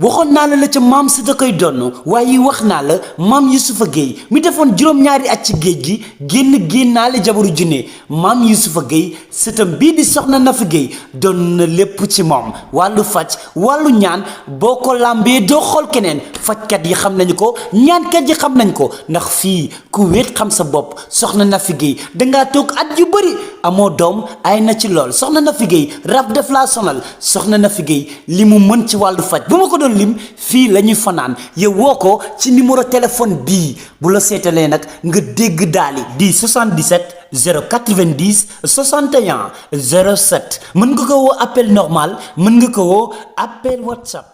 waxoon naa la ca maam si da koy donn waaye wax naa la maam Yusufa Gueye mi defoon juróom-ñaari at ci géej gi génnaale jabaru junne maam Yusufa Gueye sëtam bii di soxna Nafi Gueye doon na lépp ci moom wàllu faj wàllu ñaan boo ko làmbee doo xool keneen fajkat yi xam nañu ko ñaankat yi xam nañ ko ndax fii ku wéet xam sa bopp soxna Nafi Gueye dangaa toog at yu bëri amoo doom ay na ci lool soxna Nafi Gueye rab def laa sonal soxna Nafi Gueye li mu mën ci wàllu faj bu ma ko doon lim fii la ñuy fanaan yow woo ko ci numéro téléphone bii bu la seetalee nag nga dégg daali di 77 090 61 07 mën nga ko woo appel normal mën nga ko woo appel WhatsApp.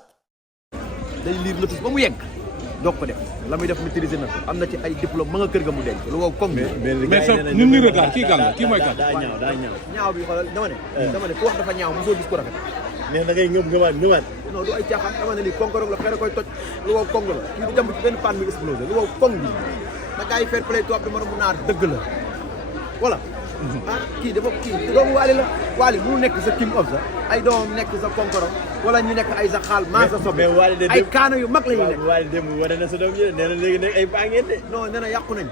day liir notice ba mu yegg doog ko def la muy def maîtriser na ko am na ci ay diplôme ma nga kër ga mu denc lu wow koŋ. mais sax ni mu retard kii kan la kii mooy kan. daa ñaaw bi xoolal dama ne ku wax dafa ñaaw mosoo gis ko rafet. mais da ngay ngëmaat non du ay caaxaan dama ne lii konkorong la xëy koy toj lu wow koŋ la kii du jàmb ci benn panne muy explosé lu wow koŋ bi na gars yi fair play tubaab dama mu naar dëgg la voilà. kii dafa kii doomu waali la waali mu nekk sa king of sa ay doomam nekk sa konkorong wala ñu nekk ay sa xaal maa sa sobe ay kaano yu mag la ñuy nekk. waali démb wane na sa doom yi nee na léegi nekk ay baa ngeen de. non nee na yàqu nañ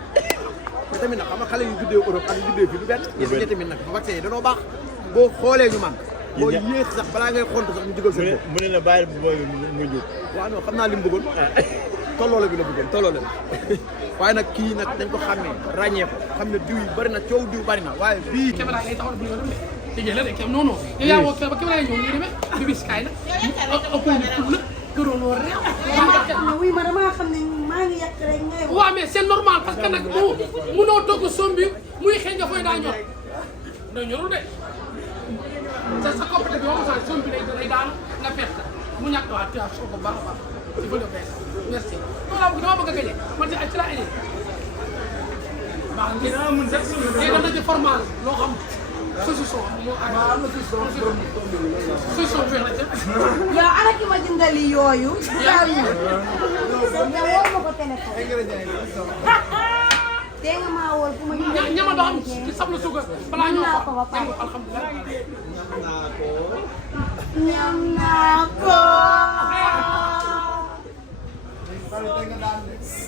te tamit nag xam nga xale yu juddee Europe ak yu juddee fii du benn ñi tamit nag vaccin yi danoo baax boo xoolee ñu man boo yéex sax balaa ngay xont sax ñu digal seen bopp mu ne la bàyyi booy mu jóg. waaw non xam naa li mu bëggoon tolloole bi la bëggoon tolloole waaye nag kii nag dañ ko xàmmee ràññee ko xam ne diw yi bëri na coow diw bëri na waaye bii caméra yi taxaw bi nga doon dégg la de kem non non yow yaa woo ba caméra yi ñëw ñu demee bi bis kaay la ëpp ni pour la gënoon war réew oui ma damaa xam ne maa ngi yàq rek ngay waaw mais c'est normal parce que nag mu munoo togg som bi muy xëy nga fooy daa ñor da ñorul de sa coppite bi waxu sa som bi day daanu nga perte mu ñàkk waa tu as soo ko baax a baax il faut le faire merci loolu dama bëgg a gañe man ci laa indi baax na mun sax dam na ci formage loo xam saucisson moo am na saucisson feex na ca yow ana ki ma jëndali yooyu daal ñu woo ma ko téléphone tee nga maa woo fu ma ñamal ba xam ci sablu suukar balaa ñoo ko alhamdulilah ñam naa ko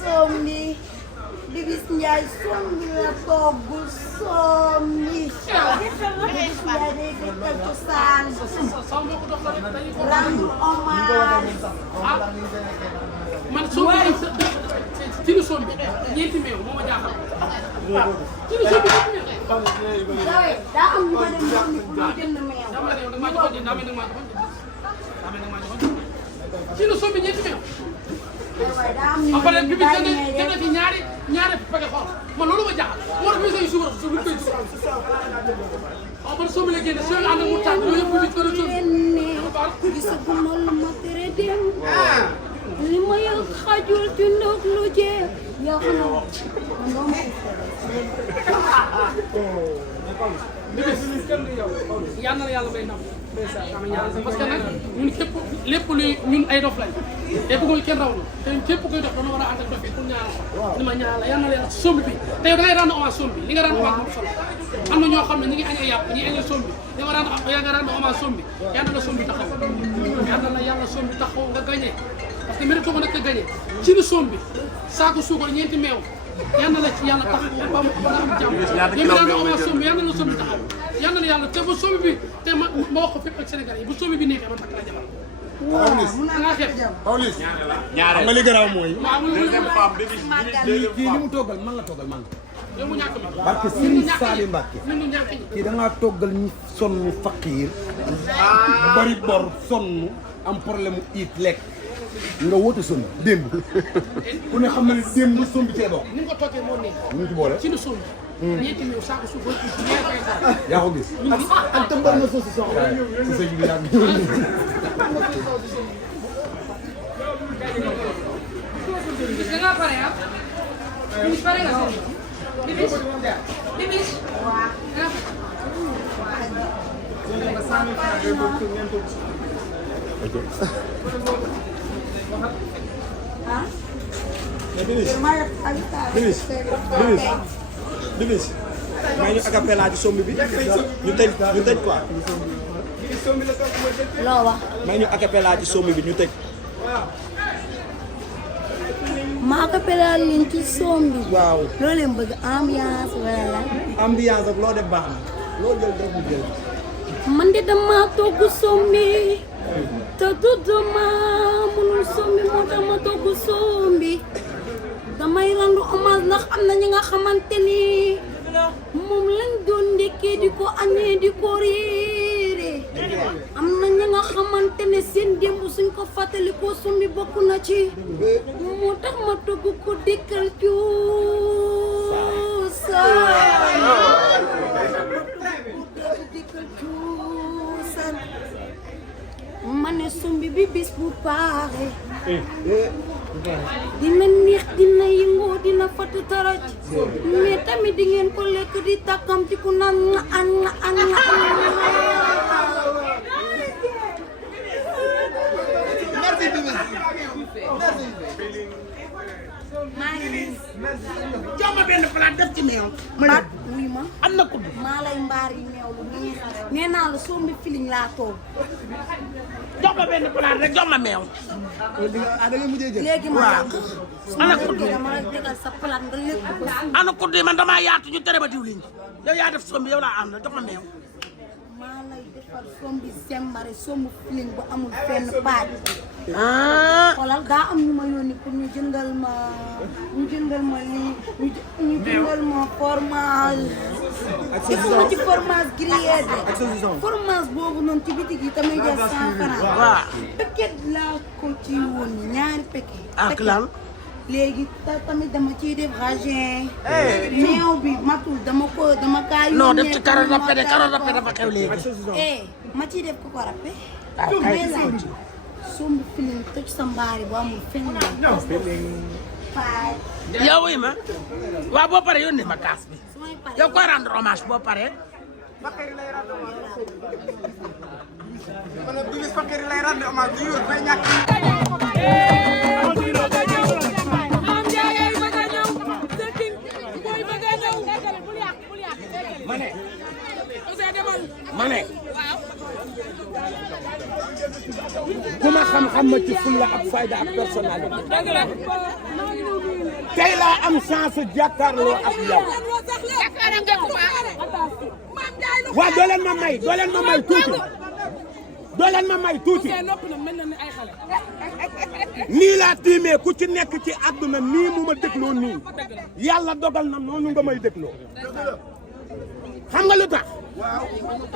sombi Bibis Ndiaye sombi la togg sombi Bibis Ndiaye day dëkkal cosaan rendre hommage man sombi ci lu sombi ñeenti meew moo ma jaaxal ci lu sombi ñeenti meew daa am ñu ma dem ñoom pour jënd meew ci lu sombi ñeenti meew ba pare bi gën a fi ñaari pege xool man loolu ma jaaxal moo tax bi say suukar su ñu koy suukar waaw man sombi la génne soo ànd ak mu tànn yooyu yëpp bi gën a sombi gisaguma lu ma tere dem li ma yëg xajul ci ndox lu jeex yow yal na la yàlla may ndam parce que nag ñun képp lépp luy ñun ay dof lañ te bëggul kenn raw te képp koy dox dana war a ànd ak dof yi pour ñaanal ni ma ñaanal la yal na la yàlla sombi bi te yow da ngay rendre hommage sombi li nga rendre hommage moom solo am na ñoo xam ne ñi ngi añee yàpp ñi añee sombi da nga rendre hommage sombi yal na la sombi taxaw yal na la yàlla sombi taxaw nga gagné parce que mérite ko nag nga gagné ci ni sombi saako suukar ñeenti meew yal na la ci yàlla tax ba am jàmm yow mi rendre hommage sombi yal na la sombi taxaw yal na la yàlla te bu sombi bi te ma wax ko fépp ak Sénégal yi bu sombi bi nekkee man takk la jabar Pawlish Pawlish xam nga li garaaw mooy kii li mu toggal man la toggal man yow mu ñàkk ma barke Serigne Saliou Mbacké ñun ñu ñàkk ñi kii da ngaa toggal ñi sonn faqiir bari bor sonn am problème mu it lekk nga woote sombi démb ku ne xam na ne démb sombi cee bokk ni nga ko toggee moo neex ñu ci boole ci lu sombi ñeenti meew saako suukar yaa ko gis ak tëmbal na saucisson si sa ji bi yàgg da ngaa pare ah Bibis pare nga seen Bibis Bibis waaw Bibis may ñu acapella ci sombi bi ñu tëj quoi loo wax may ñu acapella ci sombi bi ñu tëj ma acapella leen ci soom bi. waaw loo leen bëgg ambiance wala lan. ambiance ak loo def baax na loo jël def mu jël. man de dama togg soom bi te dama mënul soom bi moo tax ma togg soom bi damay rendu hommage ndax am na ñi nga xamante ni moom lañ doon ndekkee di ko añee di ko réere am na ñi nga xamante ne seen démb suñ ko fàttalikoo soom bi bokk na ci moo tax ma togg ko dikkal cuusaan ma ne sumbi bi bis bu paaxe dina neex dina yëngoo dina fatu taraj mais tamit di ngeen ko lekk di takkam ci ku naan nga an jox ma benn plat def ci meew. baat wuy ma am na kudd. maa lay mbaar yi meew lu neex nee naa la sombi filiñ laa toog jox ma benn plat rek jox ma meew. da nga mujjee jël. léegi ma waaw. ana kudd dama lay tegal sa plat nga lekk ko ana kudd yi man damaa yaatu ñu tere ba diwlin yow yaa def sombi yow laa am na jox ma meew. maa lay defar sombi sembare sombu filiñ bu amul fenn paaj xoolal daa am ñu ma yónni pour ñu jëndal ma lii ñu jëndal ma fromage defuma ci fromage gruyère de fromage boobu noonu ci bitig yi tamit jar 100 francs waaw. paquet laa ko ci woon ñaari paquet ak lan. léegi tamit dama ciy def raisin meew bi matul dama kaa yónnee non def ci carotte râpée dafa xew léegi. ma ciy def ko râpé ah kay sombi filin tëj sa mbaari bu amul fenn yow wuy ma waaw boo paree yónnee ma kaas bi sumay pare yow koy rendre hommage boo paree. man bi bis fakir lay rendre hommage du yor may ñàkk. ma ne ku ma xam-xam ma ci fulla ak fayda ak personnalité tey laa am chance jàkkaarloo ak yow waaw doo leen ma may tuuti nii laa tiimee ku ci nekk ci àdduna nii mu ma dégloo nii yàlla dogal na noonu nga may dégloo xam nga lu tax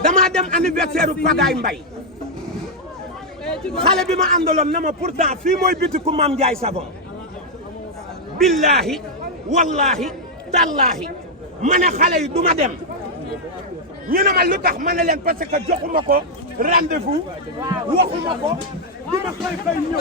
damaa dem anniversaire Pagaay Mbay xale bi ma àndaloon ne ma pourtant fii mooy bitiku Mame Ndiaye Savon billaahi wallaahi tallaahi ma ne xale yi du ma dem ñu ne ma lu tax ma ne leen parce que joxuma ko rendez-vous waxuma ko du ma xëy ñëw